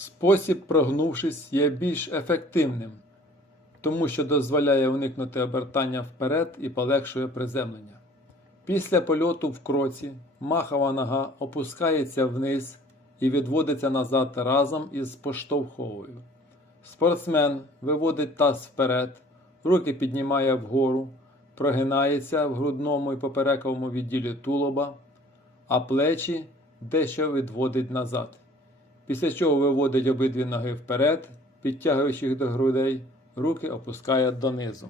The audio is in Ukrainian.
Спосіб, прогнувшись, є більш ефективним, тому що дозволяє уникнути обертання вперед і полегшує приземлення. Після польоту в кроці махова нога опускається вниз і відводиться назад разом із поштовховою. Спортсмен виводить таз вперед, руки піднімає вгору, прогинається в грудному і поперековому відділі тулуба, а плечі дещо відводить назад. Після чого виводить обидві ноги вперед, підтягуючи їх до грудей, руки опускає донизу.